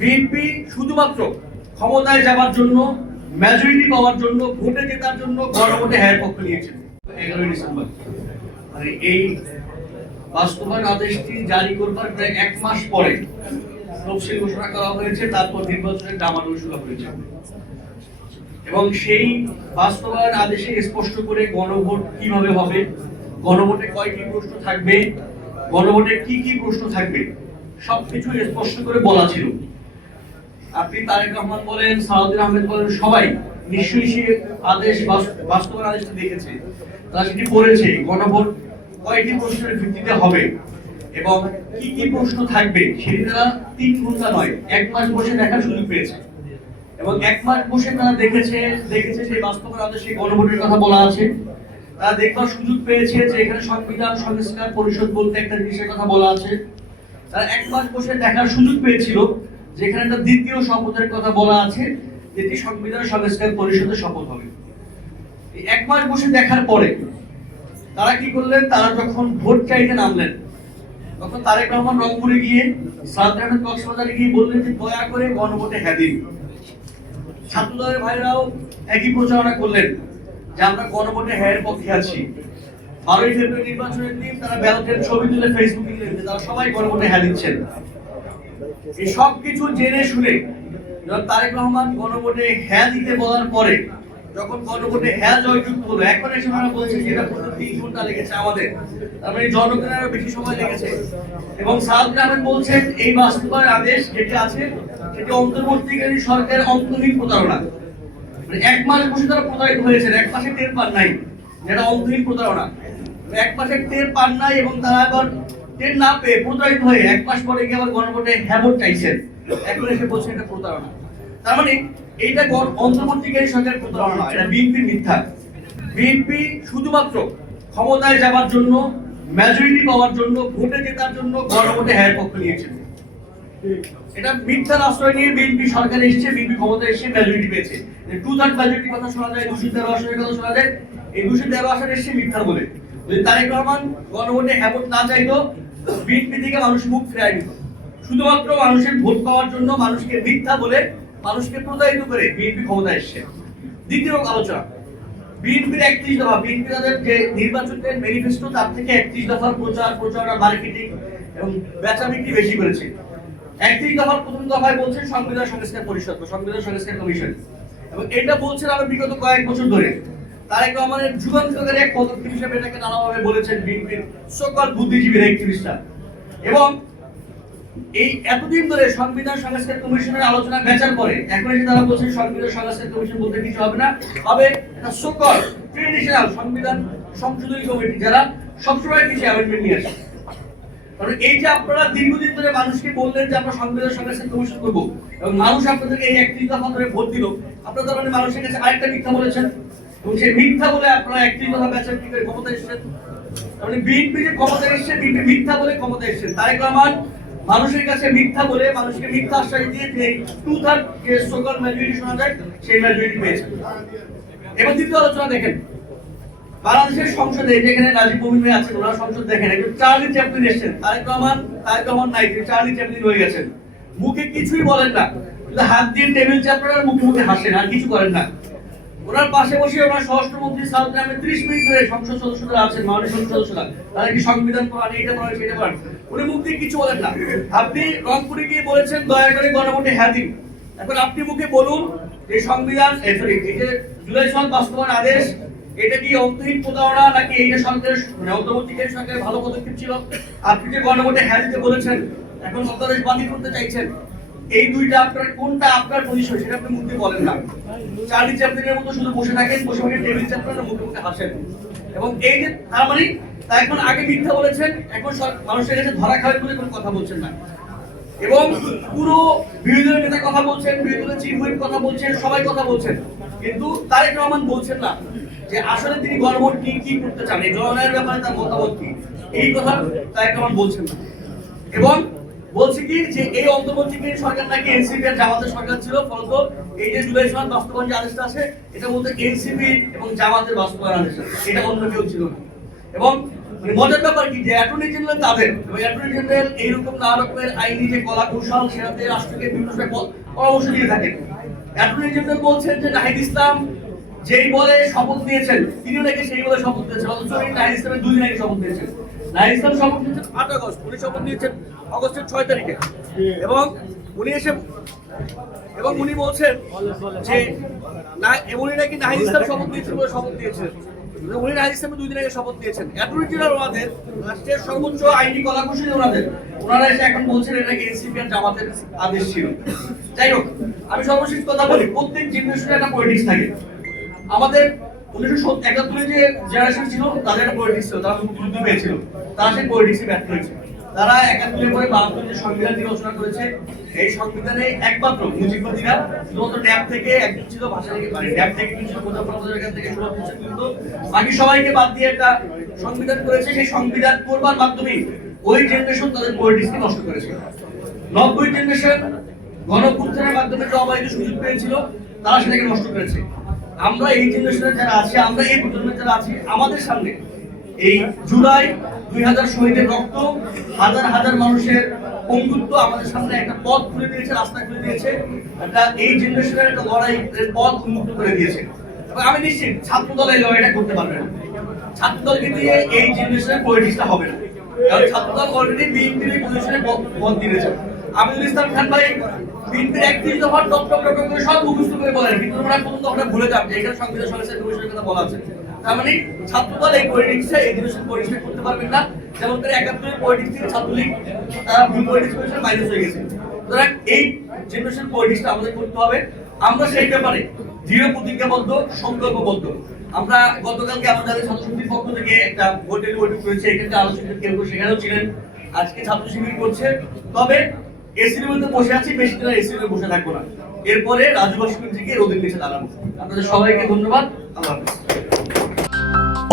BNP শুধুমাত্র ক্ষমতায় যাওয়ার জন্য, মেজরিটি পাওয়ার জন্য, ভোটে জেতার জন্য গণভোটে হ্যাঁ পক্ষ নিয়েছিল 11 ডিসেম্বর। মানে এই বাস্তবায়ন আদেশটি জারি করবার প্রায় 1 মাস পরে তফসিল ঘোষণা করা হয়েছে, তারপর নির্বাচনের ডামাডোল শুরু হয়েছে এবং সেই বাস্তবায়ন আদেশে স্পষ্ট করে গণভোট কিভাবে হবে, গণভোটে কয়টি প্রশ্ন থাকবে, গণভোটে কি কি প্রশ্ন থাকবে সবকিছু স্পষ্ট করে বলা ছিল। আপনি তারেক রহমান বলেন, সালাউদ্দিন আহমেদ বলেন, সবাই নিশ্চয়ই সে আদেশ বাস্তবায়ন আদেশটি দেখেছে, তারা সেটি পড়েছে। গণভোট কয়টি প্রশ্নের ভিত্তিতে হবে এবং কি কি প্রশ্ন থাকবে সেটি তারা 3 ঘন্টা নয় 1 মাস বসে দেখার সুযোগ পেয়েছে এবং 1 মাস বসে তারা দেখেছে সেই বাস্তবায়ন আদেশে গণভোটের কথা বলা আছে। তারা দেখবার সুযোগ পেয়েছে যে এখানে সংবিধান সংস্কার পরিষদ বলতে একটা জিনিসের কথা বলা আছে। তারা 1 মাস বসে দেখার সুযোগ পেয়েছিল যেখানে একটা দ্বিতীয় শপথের কথা বলা আছে, যেটি সংবিধান সংস্কার পরিষদের শপথ হবে। এই 1 মাস বসে দেখার পরে তারা কি করলেন, তারা যখন ভোট চাইতে নামলেন তখন তারেক রহমান রংপুরে গিয়ে, সালাউদ্দিন আহমেদ কক্সবাজারে গিয়ে বললেন যে দয়া করে গণভোটে হ্যাঁ দিন। ছাত্রদলের ভাইরাও একই প্রচারণা করলেন যে আমরা গণভোটে হ্যাঁ পক্ষে আছি। 12ই ফেব্রুয়ারি নির্বাচনের দিন তারা ব্যালটের ছবি তুলে ফেসবুকে দিলেন যে তারা সবাই গণভোটে হ্যাঁ দিচ্ছেন। এই সব কিছু জেনে শুনে তারেক রহমান গণভোটে হ্যাঁ দিতে বলার পরে যখন গণভোটে হ্যাঁ জয়যুক্ত হলো, এখন এসে আমরা বলছি যে এটা পুরো 3 ঘন্টা লেগেছে আমাদের, তার মানে জনগণেরও বেশি সময় লেগেছে। এবং সালাউদ্দিন আহমেদ বলছেন এই বাস্তবায়ন আদেশ যেটি আছে সেটি অন্তর্বর্তীকালীন সরকারের অন্তহীন প্রতারণা। মানে 1 মাস বসে তারা প্রতারিত হয়েছে, 1 মাসে টের পান নাই যেটা অন্তহীন প্রতারণা। 1 মাসে টের পান নাই এবং তারা আবার টের না পেয়ে প্রতারিত হয়ে 1 মাস পরে গিয়ে আবার গণভোটে হ্যাঁ ভোট চাইছেন, এখন এসে বলছেন এটা প্রতারণা। তার মানে এইটা অন্তর্বর্তীকালীন সরকারের প্রতারণা নয়, এটা বিএনপির মিথ্যা। বিএনপি শুধুমাত্র ক্ষমতায় যাওয়ার জন্য, মেজরিটি পাওয়ার জন্য, ভোটে জেতার জন্য গণভোটে হ্যাঁ পক্ষ নিয়েছিল। এটা মিথ্যার আশ্রয় নিয়ে বিএনপি সরকারে এসেছে, বিএনপি ক্ষমতায় এসে মেজরিটি পেয়েছে। 2/3 মেজরিটির কথা শোনা যায়, 213 আসনের কথা শোনা যায়। এই 213 আসন এসেছে মিথ্যার বলে। যদি তারেক রহমান গণভোটে হ্যাঁ ভোট না চাইতো, বিএনপি থেকে মানুষ মুখ ফিরিয়ে নিত। শুধুমাত্র মানুষের ভোট পাওয়ার জন্য মানুষকে মিথ্যা বলে, মানুষকে প্রতারিত করে বিএনপি ক্ষমতায় এসেছে। দ্বিতীয় আলোচনা, বিএনপির 31 দফা, বিএনপি তাদের যে নির্বাচনের ম্যানিফেস্টো তার থেকে 31 দফার প্রচারণা, মার্কেটিং এবং বেচা বিক্রি বেশি করেছে। 31 দফার প্রথম দফায় বলছেন সংবিধান সংস্কার পরিষদ, সংবিধান সংস্কার কমিশন, এবং এটা বলছেন আরো বিগত কয়েক বছর ধরে। তারেক রহমানের যুগান্তকারী এক পদক্ষেপ হিসেবে এটাকে নানাভাবে বলেছেন বিএনপির সকল বুদ্ধিজীবীরা, অ্যাক্টিভিস্টরা। এবং এই এতদিন ধরে সংবিধান সংস্কার কমিশনের আলোচনা বেচার পরে এখন এসে তারা বলছেন সংবিধান সংস্কার কমিশন বলতে কিছু হবে না, হবে একটা সকল ট্রেডিশনাল সংবিধান সংশোধনী কমিটি, যারা সবসময় কিছু অ্যামেন্ডমেন্ট নিয়ে আসে। কারণ এই যে আপনারা দীর্ঘদিন ধরে মানুষকে বললেন যে আমরা সংবিধান সংস্কার কমিশন করবো এবং মানুষ আপনাদেরকে এই 31 দফা ধরে ভোট দিল, আপনারা তার মানে মানুষের কাছে আরেকটা মিথ্যা বলেছেন এবং সেই মিথ্যা বলে আপনারা 31 দফা বেচার কি করে ক্ষমতায় এসেছেন। তার মানে বিএনপি যে ক্ষমতায় এসেছে, বিএনপি মিথ্যা বলে ক্ষমতায় এসেছেন। তারেক রহমান মানুষের কাছে মিথ্যা বলে, মানুষকে মিথ্যা আশ্বাস দিয়ে যে 2/3 যে সকল মেজরিটি শোনা যায় সেই মেজরিটি পেয়েছে। এবার দ্বিতীয় আলোচনা দেখেন, বাংলাদেশের সংসদে যেখানে রাজীব মুমিন ভাই আছেন, ওনার সংসদ দেখেন, একটু চার্লি চ্যাপলিন এসেছেন। তারেক রহমান নাই, চার্লি চ্যাপলিন হয়ে গেছেন। মুখে কিছুই বলেন না, শুধু হাত দিয়ে টেবিল চাপড়েন আর মুখে মুখে হাসেন, আর কিছু করেন না। ওনার পাশে বসে ওনার স্বরাষ্ট্রমন্ত্রী সালাউদ্দিন আহমেদ 30 মিনিট ধরে সংসদ সদস্যরা আছেন, মাননীয় সংসদ সদস্যরা, তারা কি সংবিধান পড়ান, এইটা পড়ান, সেটা পড়ান, উনি মুখ দিয়ে কিছু বলেন না। আপনি রংপুরে গিয়ে বলেছেন দয়া করে গণভোটে হ্যাঁ দিন। এখন আপনি মুখে বলুন যে সংবিধান এই যে জুলাই সনদ বাস্তবায়ন আদেশ, এটা কি অন্তহীন প্রতারণা নাকি এইটা সরকারের অন্তর্বর্তীকালীন সরকারের ভালো পদক্ষেপ ছিল? আপনি যে গণভোটে হ্যাঁ দিতে বলেছেন, এখন অধ্যাদেশ বাতিল করতে চাইছেন, এই দুইটা আপনার কোনটা আপনার পজিশন সেটা আপনি মুখে বলেন না। চার্লি চ্যাপলিনের মতো শুধু বসে থাকেন, বসে বসে টেবিল চাপড়েন আর মুখে মুখে হাসেন। এবং এই যে তার মানে তা এখন আগে মিথ্যা বলেছেন, এখন মানুষের কাছে ধরা খাওয়ার বলে কোনো কথা বলছেন না। এবং পুরো বিরোধী দলের নেতা কথা বলছেন, বিরোধী দলের চিফ হুইপ কথা বলছেন, সবাই কথা বলছেন, কিন্তু তারেক রহমান বলছেন না যে আসলে তিনি গণভোট কি করতে চান, এই জনগণের ব্যাপারে তার মতামত কি, এই কথা তারেক রহমান বলছেন না। এবং বলছে কি যে এই অন্তর্বর্তীকালীন সরকার নাকি এনসিপি আর জামাতের সরকার ছিল, ফলত এই যে জুলাই সনদ বাস্তবায়ন যে আদেশটা আছে এটা বলতে এনসিপি এবং জামাতের বাস্তবায়ন আদেশ, এটা অন্য কেউ ছিল না। এবং মানে মজার ব্যাপার কি যে অ্যাটর্নি জেনারেল তাদের অ্যাটর্নি জেনারেল এইরকম নানা রকমের আইনি যে কলা কৌশল সেটাতে রাষ্ট্রকে বিভিন্ন পরামর্শ দিয়ে থাকেন। অ্যাটর্নি জেনারেল বলছেন যে নাহিদ ইসলাম যেই বলে শপথ নিয়েছেন তিনিও নাকি সেই বলে শপথ নিয়েছেন, অথচ নাহিদ ইসলামের 2 দিন আগে শপথ নিয়েছেন। নাহিদ ইসলাম শপথ নিয়েছেন 8 আগস্ট, উনি শপথ নিয়েছেন আগস্টের 6 তারিখে এবং উনি বলছেন যে উনি নাকি নাহিদ ইসলাম শপথ নিয়েছেন বলে শপথ দিয়েছেন। উনি নাহিদ ইসলামের 2 দিন আগে শপথ নিয়েছেন। অ্যাটর্নি জেনারেল ওনাদের রাষ্ট্রের সর্বোচ্চ আইনি কলাকুশলী ওনারা এসে এখন বলছেন এটা নাকি এনসিপি আর জামাতের আদেশ ছিল। যাই হোক, আমি সর্বশেষ কথা বলি, প্রত্যেক জেনারেশনে একটা পলিটিক্স থাকে। আমাদের 1971 যে জেনারেশন ছিল তাদের একটা পলিটিক্স ছিল, তারা মুক্তিযুদ্ধ পেয়েছিল, তারা সেই পলিটিক্সে ব্যর্থ হয়েছে। তারা 71 পরে 72 যে সংবিধান রচনা করেছে, এই সংবিধানে একমাত্র মুজিববাদীরা শুধুমাত্র ড্যাব থেকে একজন ছিল ভাষা থেকে পারে, ড্যাব থেকে কিছু প্রজাতন্ত্রের এখান থেকে শুরু হচ্ছে, কিন্তু বাকি সবাইকে বাদ দিয়ে একটা সংবিধান করেছে। সেই সংবিধান করবার মাধ্যমে ওই জেনারেশন তাদের পলিটিক্সকে নষ্ট করেছে। 90 জেনারেশন গণঅভ্যুত্থানের মাধ্যমে যে অবাধিত সুযোগ পেয়েছিল তারা সেটাকে নষ্ট করেছে। আমরা এই জেনারেশনের যারা আছি, আমরা এই প্রজন্মের যারা আছি, আমাদের সামনে এই জুলাই 2000 শহীদের রক্ত, হাজার হাজার মানুষের বন্ধুত্ব আমাদের সামনে একটা পথ খুলে দিয়েছে, রাস্তা খুলে দিয়েছে, একটা এই জেনারেশনের একটা লড়াইয়ের পথ উন্মুক্ত করে দিয়েছে। এবং আমি নিশ্চিত ছাত্রদল এই লড়াইটা করতে পারবে না। ছাত্রদলকে দিয়ে এই জেনারেশনের পলিটিক্সটা হবে না, কারণ ছাত্রদল অলরেডি বিএনপির এই পজিশনে পথ দিয়েছে। আমিনুল ইসলাম খান ভাই বিএনপির 31 দফা টপ টপ টপ করে সব মুখস্থ করে বলেন, কিন্তু আমরা প্রথম আমরা ভুলে যাব যে এখানে সংবিধান সংস্কার কমিশনের কথা বলা আছে। তার মানে ছাত্রদল এই পলিটিক্সে এই জেনারেশন পলিটিক্স করতে পারবেন না। যেমন করে 71 এর পলিটিক্স থেকে ছাত্রলীগ তারা ভুল পলিটিক্স করেছে, মাইনাস হয়ে গেছে। সুতরাং এই জেনারেশন পলিটিক্সটা আমাদের করতে হবে। আমরা সেই ব্যাপারে দৃঢ় প্রতিজ্ঞাবদ্ধ, সংকল্পবদ্ধ। আমরা গতকালকে আমাদের ছাত্রশক্তির পক্ষ থেকে একটা হোটেল বৈঠক করেছে, এখানে আলোচনা কেউ সেখানেও ছিলেন। আজকে ছাত্র শিবির করছে, তবে এসির মধ্যে বসে আছি, বেশি দিন এসির মধ্যে বসে থাকবো না। এরপরে রাজবাসী থেকে রোদের নিচে দাঁড়াবো। আপনাদের সবাইকে ধন্যবাদ। আল্লাহ হাফেজ।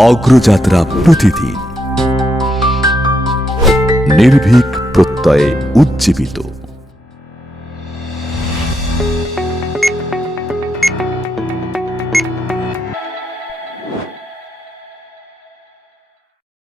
অগ্রযাত্রা প্রতিদিন নির্ভীক প্রত্যয়ে উজ্জীবিত।